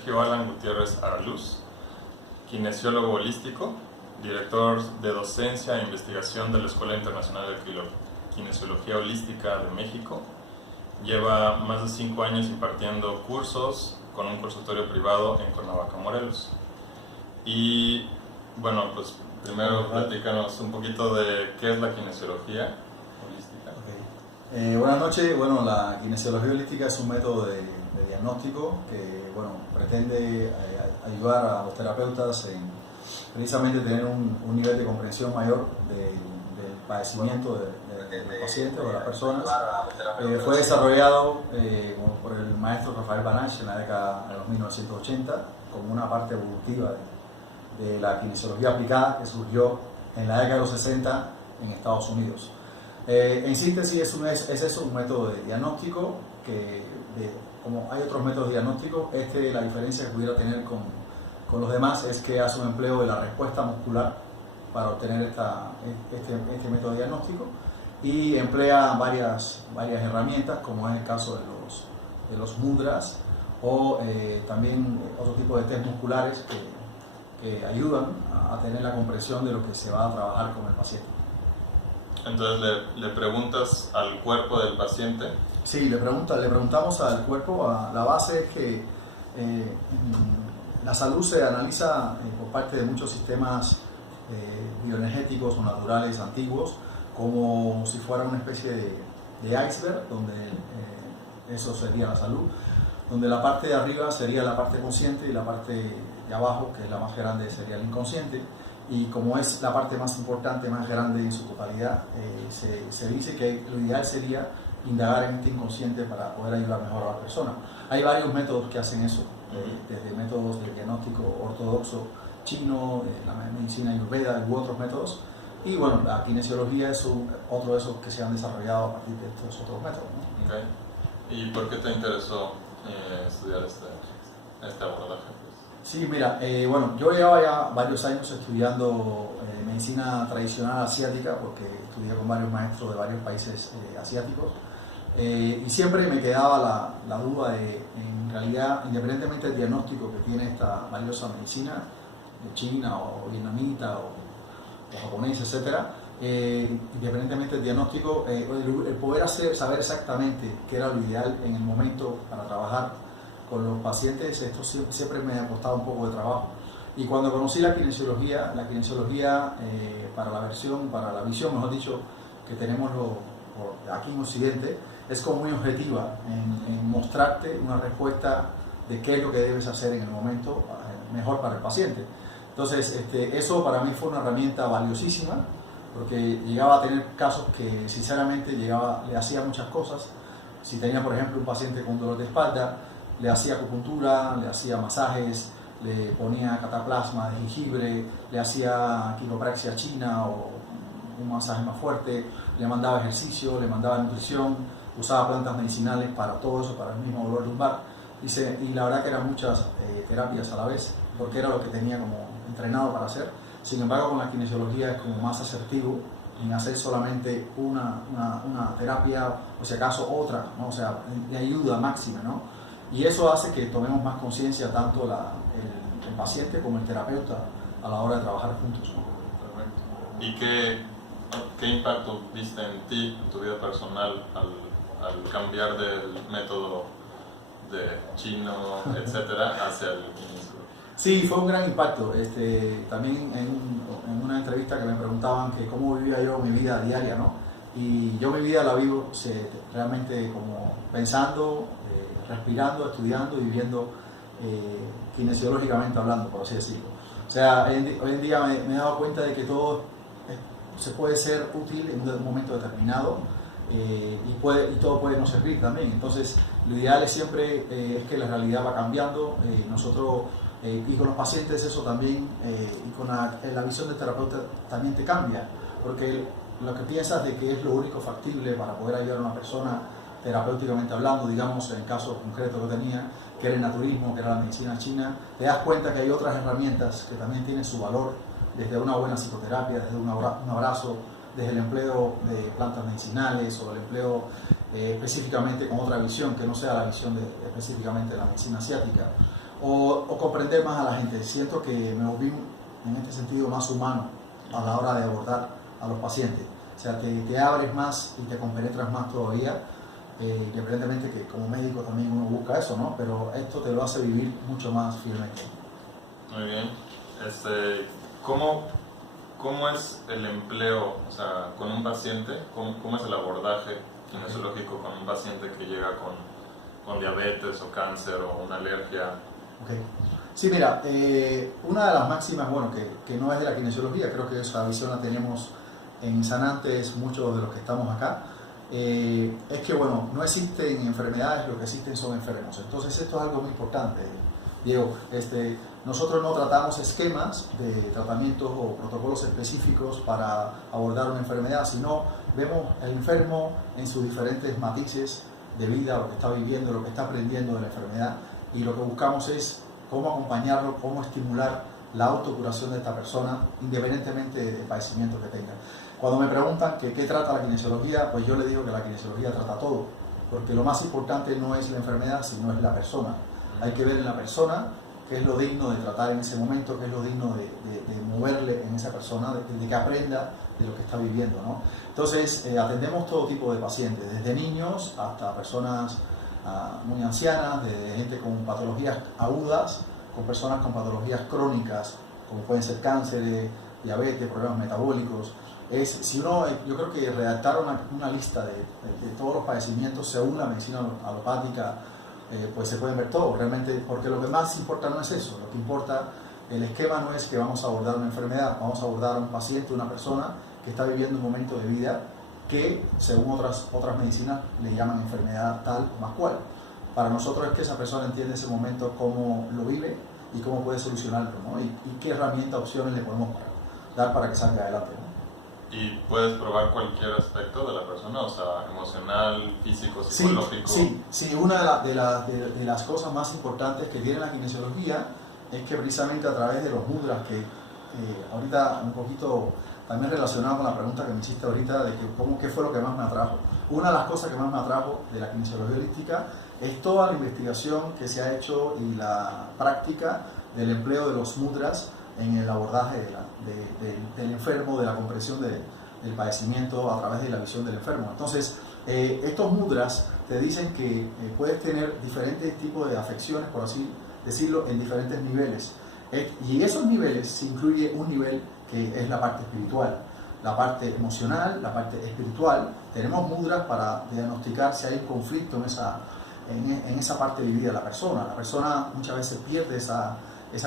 Sergio Alan Gutiérrez Araluz, kinesiólogo holístico, director de docencia e investigación de la Escuela Internacional de Kinesiología Holística de México. Lleva más de 5 años impartiendo cursos con un consultorio privado en Cuernavaca, Morelos. Y bueno, pues primero platícanos un poquito de qué es la kinesiología holística. Buenas noches. Bueno, la kinesiología holística es un método de diagnóstico que pretende ayudar a los terapeutas en precisamente tener un nivel de comprensión mayor del padecimiento del paciente o de las personas. Fue desarrollado por el maestro Rafael Banach en la década de los 1980 como una parte evolutiva de la kinesiología aplicada que surgió en la década de los 60 en Estados Unidos. En síntesis es eso, un método de diagnóstico que, como hay otros métodos diagnósticos, la diferencia que pudiera tener con los demás es que hace un empleo de la respuesta muscular para obtener este método diagnóstico y emplea varias herramientas, como es el caso de los mudras o también otro tipo de test musculares que ayudan a tener la comprensión de lo que se va a trabajar con el paciente. Entonces le preguntas al cuerpo del paciente. Sí, le preguntamos al cuerpo. La base es que la salud se analiza por parte de muchos sistemas bioenergéticos o naturales antiguos como si fuera una especie de iceberg, donde eso sería la salud, donde la parte de arriba sería la parte consciente y la parte de abajo, que es la más grande, sería el inconsciente. Y como es la parte más importante, más grande en su totalidad, se dice que lo ideal sería indagar en este inconsciente para poder ayudar mejor a la persona. Hay varios métodos que hacen eso, desde métodos de diagnóstico ortodoxo chino, la medicina ayurveda u otros métodos. Y bueno, la kinesiología es otro de esos que se han desarrollado a partir de estos otros métodos, ¿no? Okay. ¿Y por qué te interesó estudiar este abordaje? Sí, mira, yo llevaba ya varios años estudiando medicina tradicional asiática, porque estudié con varios maestros de varios países asiáticos, y siempre me quedaba la duda en realidad, independientemente del diagnóstico que tiene esta valiosa medicina, de China o vietnamita o japonesa, etcétera, independientemente del diagnóstico, el poder saber exactamente qué era lo ideal en el momento para trabajar con los pacientes, esto siempre me ha costado un poco de trabajo. Y cuando conocí la kinesiología para la visión, mejor dicho, que tenemos aquí en Occidente, es como muy objetiva en mostrarte una respuesta de qué es lo que debes hacer en el momento mejor para el paciente. Entonces, eso para mí fue una herramienta valiosísima, porque llegaba a tener casos que sinceramente le hacía muchas cosas. Si tenía, por ejemplo, un paciente con dolor de espalda, le hacía acupuntura, le hacía masajes, le ponía cataplasma de jengibre, le hacía quiropraxia china o un masaje más fuerte, le mandaba ejercicio, le mandaba nutrición, usaba plantas medicinales para todo eso, para el mismo dolor lumbar. Y la verdad que eran muchas terapias a la vez, porque era lo que tenía como entrenado para hacer. Sin embargo, con la kinesiología es como más asertivo en hacer solamente una terapia, o si acaso otra, ¿no? O sea, de ayuda máxima, ¿no? Y eso hace que tomemos más conciencia tanto el paciente como el terapeuta a la hora de trabajar juntos, ¿no? Perfecto. ¿Y qué impacto viste en ti, en tu vida personal, al cambiar del método de chino, etcétera, hacia el kinesiología? Sí, fue un gran impacto. También en una entrevista que me preguntaban que cómo vivía yo mi vida diaria, ¿no? Y yo mi vida la vivo realmente como pensando, respirando, estudiando y viviendo kinesiológicamente hablando, por así decirlo. O sea, hoy en día me he dado cuenta de que todo se puede ser útil en un momento determinado y todo puede no servir también. Entonces, lo ideal es siempre es que la realidad va cambiando. Nosotros y con los pacientes eso también, y con la visión del terapeuta también te cambia, porque lo que piensas de que es lo único factible para poder ayudar a una persona terapéuticamente hablando, digamos en el caso concreto que tenía, que era el naturismo, que era la medicina china, te das cuenta que hay otras herramientas que también tienen su valor, desde una buena psicoterapia, desde un abrazo, desde el empleo de plantas medicinales o el empleo específicamente con otra visión que no sea la visión específicamente de la medicina asiática, o comprender más a la gente. Siento que me volví en este sentido más humano a la hora de abordar a los pacientes. O sea, te abres más y te compenetras más todavía, independientemente que como médico también uno busca eso, ¿no? Pero esto te lo hace vivir mucho más fielmente. Muy bien. ¿Cómo es el empleo, o sea, con un paciente? ¿Cómo es el abordaje kinesiológico con un paciente que llega con diabetes o cáncer o una alergia? Okay. Sí, mira, una de las máximas, bueno, que no es de la kinesiología, creo que esa visión la tenemos en Sanantes muchos de los que estamos acá, es que, bueno, no existen enfermedades, lo que existen son enfermos. Entonces esto es algo muy importante, Diego. Nosotros no tratamos esquemas de tratamientos o protocolos específicos para abordar una enfermedad, sino vemos al enfermo en sus diferentes matices de vida, lo que está viviendo, lo que está aprendiendo de la enfermedad, y lo que buscamos es cómo acompañarlo, cómo estimular la autocuración de esta persona, independientemente del padecimiento que tenga. Cuando me preguntan qué trata la kinesiología, pues yo le digo que la kinesiología trata todo, porque lo más importante no es la enfermedad, sino es la persona. Hay que ver en la persona qué es lo digno de tratar en ese momento, qué es lo digno de moverle en esa persona, de que aprenda de lo que está viviendo, ¿no? Entonces, atendemos todo tipo de pacientes, desde niños hasta personas muy ancianas, de gente con patologías agudas, con personas con patologías crónicas, como pueden ser cáncer, diabetes, problemas metabólicos. Yo creo que redactar una lista de todos los padecimientos según la medicina alopática, pues se pueden ver todos, realmente, porque lo que más importa no es eso, lo que importa, el esquema no es que vamos a abordar una enfermedad, vamos a abordar a un paciente, una persona que está viviendo un momento de vida que, según otras medicinas, le llaman enfermedad tal o más cual. Para nosotros es que esa persona entiende ese momento, cómo lo vive y cómo puede solucionarlo, ¿no? Y qué herramientas, opciones le podemos dar para que salga adelante, ¿no? ¿Y puedes probar cualquier aspecto de la persona? O sea, emocional, físico, psicológico. Sí. Una de las cosas más importantes que tiene la kinesiología es que precisamente a través de los mudras, que ahorita un poquito también relacionado con la pregunta que me hiciste ahorita de qué fue lo que más me atrajo. Una de las cosas que más me atrajo de la kinesiología holística es toda la investigación que se ha hecho y la práctica del empleo de los mudras en el abordaje del enfermo, de la comprensión del padecimiento a través de la visión del enfermo. Entonces, estos mudras te dicen que puedes tener diferentes tipos de afecciones, por así decirlo, en diferentes niveles. Y esos niveles se incluye un nivel que es la parte espiritual, la parte emocional, la parte espiritual. Tenemos mudras para diagnosticar si hay un conflicto en esa parte vivida de la persona. La persona muchas veces pierde esa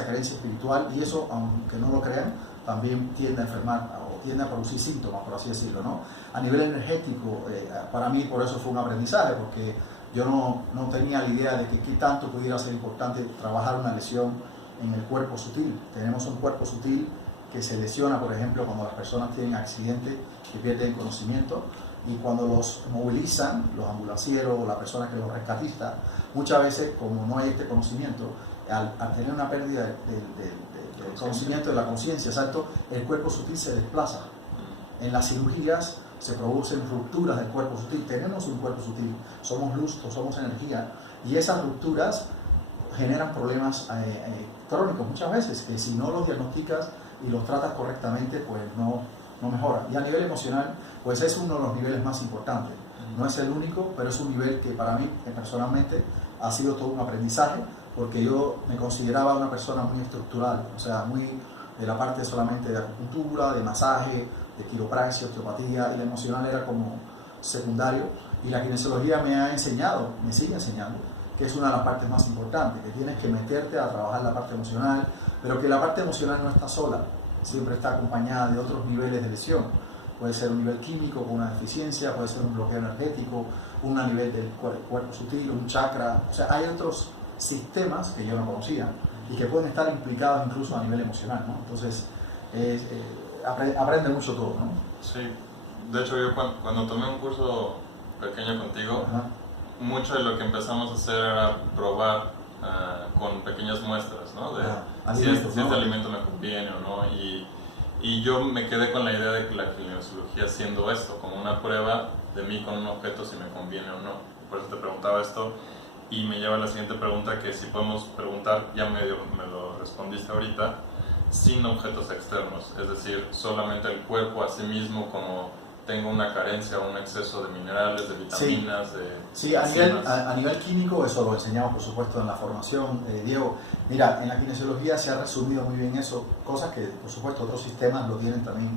creencia espiritual y eso, aunque no lo crean, también tiende a enfermar o tiende a producir síntomas, por así decirlo, ¿no? A nivel energético, para mí por eso fue un aprendizaje, porque yo no tenía la idea de qué tanto pudiera ser importante trabajar una lesión en el cuerpo sutil. Tenemos un cuerpo sutil que se lesiona, por ejemplo, cuando las personas tienen accidentes, que pierden conocimiento, y cuando los movilizan, los ambulancieros o la persona que los rescatista, muchas veces, como no hay este conocimiento, al tener una pérdida del conocimiento, de la conciencia, exacto, el cuerpo sutil se desplaza. En las cirugías se producen rupturas del cuerpo sutil. Tenemos un cuerpo sutil, somos luz, somos energía, y esas rupturas generan problemas crónicos muchas veces, que si no los diagnosticas y los tratas correctamente, pues no mejora. Y a nivel emocional, pues es uno de los niveles más importantes. No es el único, pero es un nivel que para mí personalmente ha sido todo un aprendizaje, porque yo me consideraba una persona muy estructural, o sea, muy de la parte solamente de acupuntura, de masaje, de quiropraxia, osteopatía, y la emocional era como secundario. Y la kinesiología me ha enseñado, me sigue enseñando, que es una de las partes más importantes, que tienes que meterte a trabajar la parte emocional, pero que la parte emocional no está sola, siempre está acompañada de otros niveles de lesión. Puede ser un nivel químico con una deficiencia, puede ser un bloqueo energético, un nivel del cuerpo sutil, un chakra, o sea, hay otros sistemas que yo no conocía y que pueden estar implicados incluso a nivel emocional, ¿no? Entonces, aprende mucho todo, ¿no? Sí, de hecho yo cuando tomé un curso pequeño contigo, mucho de lo que empezamos a hacer era probar con pequeñas muestras, ¿no? Si este alimento me conviene o no, y yo me quedé con la idea de que la kinesiología siendo esto, como una prueba de mí con un objeto si me conviene o no. Por eso te preguntaba esto. Y me lleva a la siguiente pregunta, que si podemos preguntar, ya me lo respondiste ahorita, sin objetos externos, es decir, solamente el cuerpo a sí mismo, como tengo una carencia o un exceso de minerales, de vitaminas, sí, a nivel químico, eso lo enseñamos por supuesto en la formación, Diego. Mira, en la kinesiología se ha resumido muy bien eso, cosas que por supuesto otros sistemas lo tienen también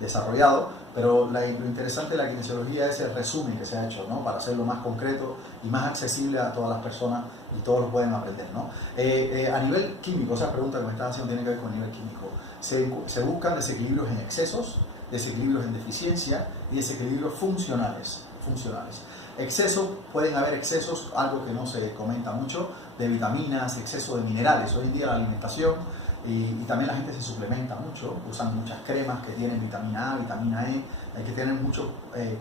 desarrollado, pero lo interesante de la kinesiología es el resumen que se ha hecho, ¿no? Para hacerlo más concreto y más accesible a todas las personas y todos lo pueden aprender, ¿no? A nivel químico, esa pregunta que me estás haciendo tiene que ver con nivel químico. Se buscan desequilibrios en excesos, desequilibrios en deficiencia y desequilibrios funcionales. Pueden haber excesos, algo que no se comenta mucho, de vitaminas, exceso de minerales. Hoy en día la alimentación y también la gente se suplementa mucho, usan muchas cremas que tienen vitamina A, vitamina E. Hay que tener mucho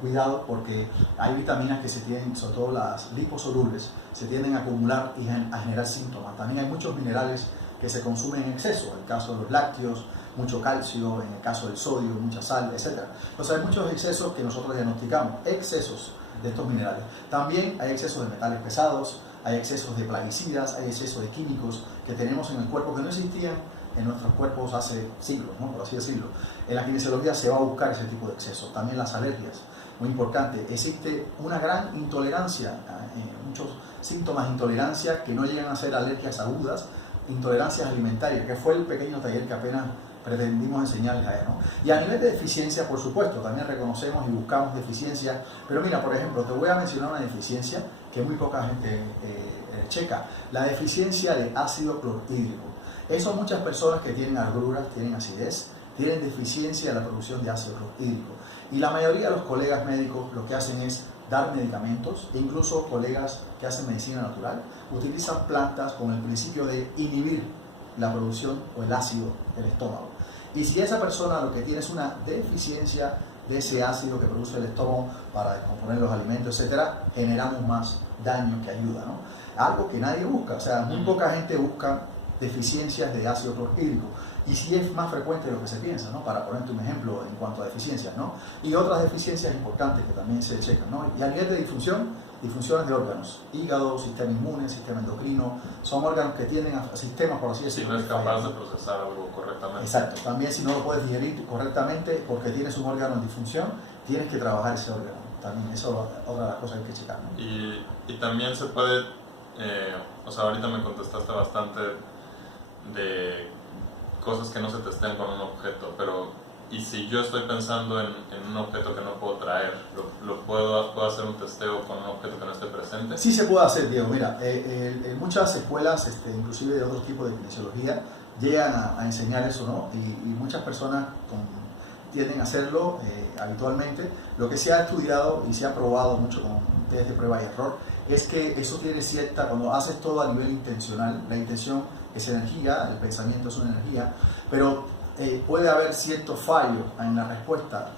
cuidado porque hay vitaminas que se tienen, sobre todo las liposolubles, se tienden a acumular y a generar síntomas. También hay muchos minerales que se consumen en exceso, en el caso de los lácteos, mucho calcio, en el caso del sodio, mucha sal, etc. Entonces hay muchos excesos que nosotros diagnosticamos, excesos de estos minerales. También hay excesos de metales pesados, hay excesos de plaguicidas, hay excesos de químicos que tenemos en el cuerpo que no existían en nuestros cuerpos hace siglos, ¿no? Por así decirlo. En la kinesiología se va a buscar ese tipo de excesos. También las alergias, muy importante. Existe una gran intolerancia, muchos síntomas de intolerancia que no llegan a ser alergias agudas, intolerancias alimentarias, que fue el pequeño taller que apenas pretendimos enseñarles a él, ¿no? Y a nivel de deficiencia, por supuesto, también reconocemos y buscamos deficiencias, pero mira, por ejemplo, te voy a mencionar una deficiencia que muy poca gente checa, la deficiencia de ácido clorhídrico. Eso muchas personas que tienen agruras, tienen acidez, tienen deficiencia de la producción de ácido clorhídrico. Y la mayoría de los colegas médicos lo que hacen es dar medicamentos, e incluso colegas que hacen medicina natural, utilizan plantas con el principio de inhibir la producción o el ácido del estómago. Y si esa persona lo que tiene es una deficiencia de ese ácido que produce el estómago para descomponer los alimentos, etcétera, generamos más daño que ayuda, ¿no? Algo que nadie busca, o sea, muy poca gente busca deficiencias de ácido clorhídrico. Y sí es más frecuente de lo que se piensa, ¿no? Para ponerte un ejemplo en cuanto a deficiencias, ¿no? Y otras deficiencias importantes que también se checan, ¿no? Y a nivel de disfunciones de órganos, hígado, sistema inmune, sistema endocrino, son órganos que tienen a sistemas, por así decirlo. Si no es capaz de procesar algo correctamente. Exacto. También si no lo puedes digerir correctamente porque tienes un órgano en disfunción, tienes que trabajar ese órgano. También eso es otra de las cosas que hay que checar, ¿no? Y también se puede, o sea, ahorita me contestaste bastante de cosas que no se testeen con un objeto, pero y si yo estoy pensando en un objeto que no puedo traer, ¿puedo hacer un testeo con un objeto que no esté presente? Sí se puede hacer, Diego. Mira, en muchas escuelas, inclusive de otros tipos de kinesiología, llegan a enseñar eso, ¿no? Y muchas personas tienden a hacerlo habitualmente. Lo que se ha estudiado y se ha probado mucho con test de prueba y error es que eso tiene cierta, cuando haces todo a nivel intencional, la intención es energía, el pensamiento es una energía, pero puede haber cierto fallo en la respuesta.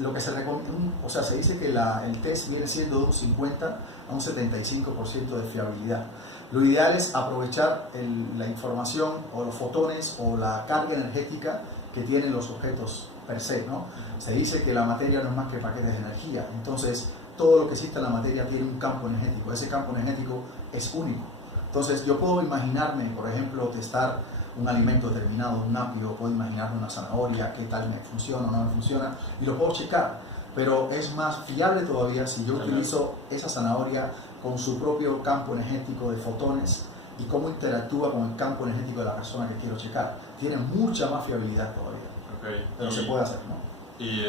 Lo que se recomienda, o sea, se dice que el test viene siendo de un 50 a un 75% de fiabilidad. Lo ideal es aprovechar la información o los fotones o la carga energética que tienen los objetos per se, ¿no? Se dice que la materia no es más que paquetes de energía, entonces todo lo que existe en la materia tiene un campo energético, ese campo energético es único. Entonces yo puedo imaginarme, por ejemplo, testar un alimento determinado, un apio, puedo imaginarme una zanahoria, qué tal me funciona o no me funciona, y lo puedo checar, pero es más fiable todavía si yo utilizo esa zanahoria con su propio campo energético de fotones y cómo interactúa con el campo energético de la persona que quiero checar. Tiene mucha más fiabilidad todavía, pero se puede hacer, ¿no? Y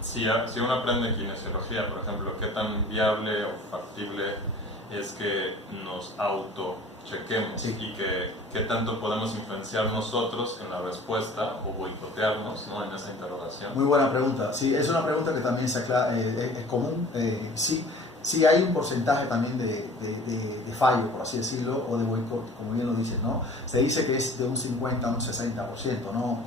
si uno aprende kinesiología, por ejemplo, ¿qué tan viable o factible es que nos auto-chequemos? Sí. Y qué tanto podemos influenciar nosotros en la respuesta o boicotearnos, ¿no?, en esa interrogación? Muy buena pregunta. Sí, es una pregunta que también es común. Sí hay un porcentaje también de fallo, por así decirlo, o de boicot, como bien lo dices, ¿no? Se dice que es de un 50 a un 60%, ¿no?,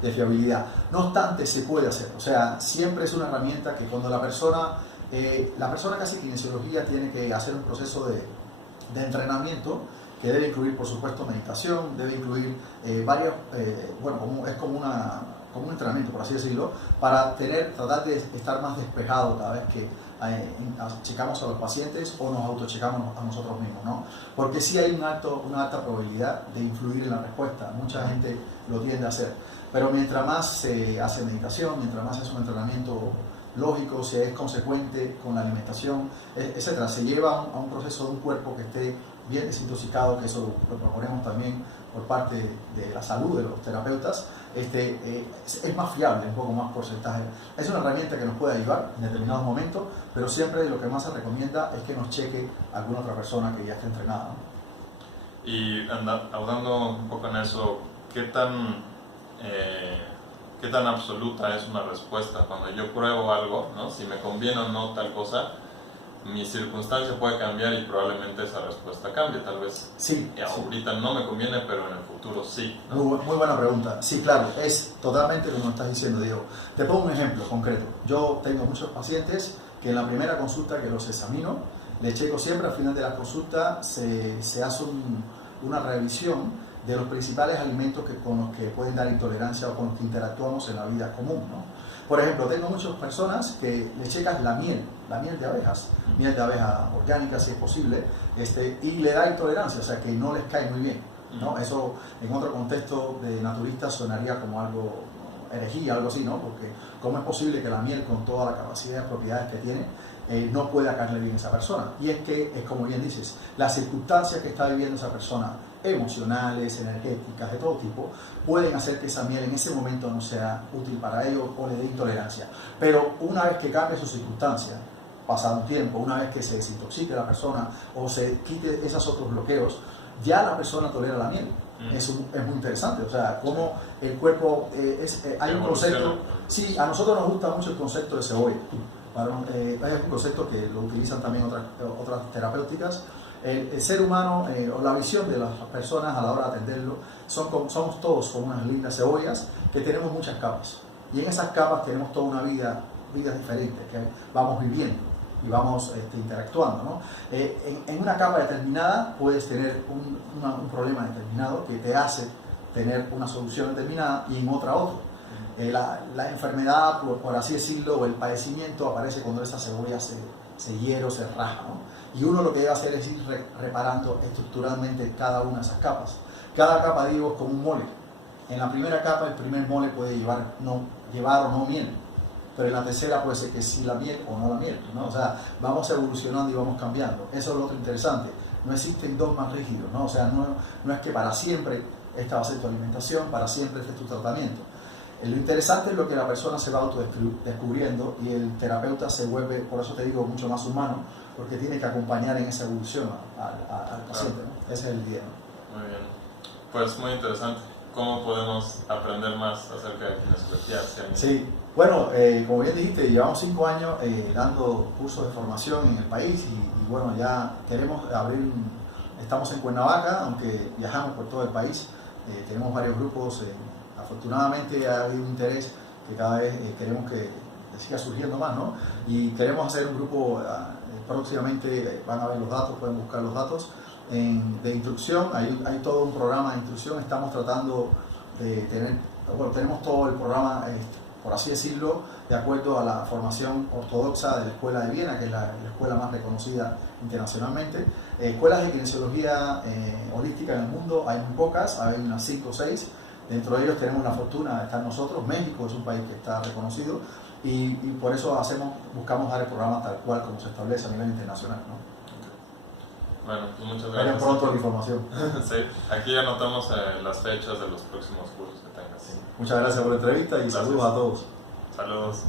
de fiabilidad. No obstante, se puede hacer. O sea, siempre es una herramienta que cuando la persona que hace kinesiología tiene que hacer un proceso de entrenamiento que debe incluir, por supuesto, meditación, debe incluir es como un entrenamiento, por así decirlo, para tratar de estar más despejado cada vez que checamos a los pacientes o nos autochecamos a nosotros mismos, ¿no? Porque sí hay una alta probabilidad de influir en la respuesta. Mucha gente lo tiende a hacer. Pero mientras más se hace meditación, mientras más es un entrenamiento lógico, se es consecuente con la alimentación, etcétera, se lleva a un proceso de un cuerpo que esté bien desintoxicado, que eso lo proponemos también por parte de la salud de los terapeutas, es más fiable, un poco más porcentaje. Es una herramienta que nos puede ayudar en determinados momentos, pero siempre lo que más se recomienda es que nos cheque alguna otra persona que ya esté entrenada, ¿no? Y ahondando un poco en eso, ¿qué tan absoluta es una respuesta? Cuando yo pruebo algo, ¿no? Si me conviene o no tal cosa, mi circunstancia puede cambiar y probablemente esa respuesta cambie. Tal vez ahorita no me conviene, pero en el futuro sí, ¿no? Muy buena pregunta. Sí, claro, es totalmente como estás diciendo, Diego. Te pongo un ejemplo concreto. Yo tengo muchos pacientes que en la primera consulta que los examino, les checo siempre al final de la consulta, se hace una revisión de los principales alimentos con los que pueden dar intolerancia o con los que interactuamos en la vida común, ¿no? Por ejemplo, tengo muchas personas que le checan la miel de abejas orgánica si es posible, y le da intolerancia, o sea que no les cae muy bien, ¿no? Eso en otro contexto de naturista sonaría como algo, herejía, algo así, ¿no? Porque ¿cómo es posible que la miel, con toda la capacidad y propiedades que tiene, no pueda caerle bien a esa persona? Y es que, es como bien dices, las circunstancias que está viviendo esa persona, emocionales, energéticas, de todo tipo, pueden hacer que esa miel en ese momento no sea útil para ellos o le dé intolerancia. Pero una vez que cambie su circunstancia, pasado un tiempo, una vez que se desintoxique la persona o se quite esos otros bloqueos, ya la persona tolera la miel. Es muy interesante, o sea, cómo el cuerpo, hay un concepto, sí, a nosotros nos gusta mucho el concepto de cebolla. Hay un concepto que lo utilizan también otras terapéuticas. El ser humano, o la visión de las personas a la hora de atenderlo, somos todos como unas lindas cebollas que tenemos muchas capas. Y en esas capas tenemos toda una vidas diferentes que vamos viviendo y vamos interactuando, ¿no? En una capa determinada puedes tener un problema determinado que te hace tener una solución determinada y en otra otro. La enfermedad, por así decirlo, o el padecimiento aparece cuando esa cebolla se hiere o se raja, ¿no? Y uno lo que debe hacer es ir reparando estructuralmente cada una de esas capas. Cada capa, digo, es como un mole. En la primera capa, el primer mole puede llevar o no miel, pero en la tercera puede ser que sí la miel o no la miel, ¿no? O sea, vamos evolucionando y vamos cambiando. Eso es lo otro interesante. No existen dogmas rígidos, ¿no? O sea, no es que para siempre esta va a ser tu alimentación, para siempre este es tu tratamiento. Lo interesante es lo que la persona se va autodescubriendo y el terapeuta se vuelve, por eso te digo, mucho más humano, porque tiene que acompañar en esa evolución al paciente, ¿no? Ese es el idea, ¿no? Muy bien. Pues muy interesante. ¿Cómo podemos aprender más acerca de kinesiología? Sí, bueno, como bien dijiste, llevamos 5 años dando cursos de formación en el país y bueno, ya queremos estamos en Cuernavaca, aunque viajamos por todo el país, tenemos varios grupos. Afortunadamente ha habido un interés que cada vez queremos que siga surgiendo más, ¿no? Y queremos hacer un grupo próximamente, van a ver los datos, pueden buscar los datos, de instrucción. Hay todo un programa de instrucción. Estamos tratando de tenemos todo el programa, por así decirlo, de acuerdo a la formación ortodoxa de la Escuela de Viena, que es la escuela más reconocida internacionalmente. Escuelas de kinesiología holística en el mundo hay muy pocas, hay unas 5 o 6. Dentro de ellos tenemos la fortuna de estar nosotros. México es un país que está reconocido y por eso buscamos dar el programa tal cual como se establece a nivel internacional, ¿no? Bueno, pues muchas gracias. Vayan pronto la información. Sí, aquí anotamos las fechas de los próximos cursos que tengas. Muchas gracias por la entrevista y saludos a todos. Saludos.